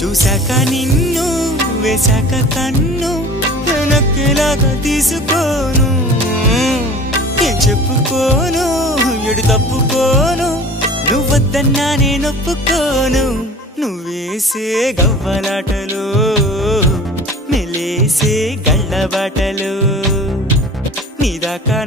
చూశాక నిన్ను వేశాక కన్ను నక్కేలాగా తీసుకోను ఏం చెప్పుకోను ఎడు తప్పుకోను నువ్వొద్దన్నా నేనొప్పుకోను నువ్వేసే గవ్వలాటలు మెలేసే గళ్ళబాటలు నీదాకా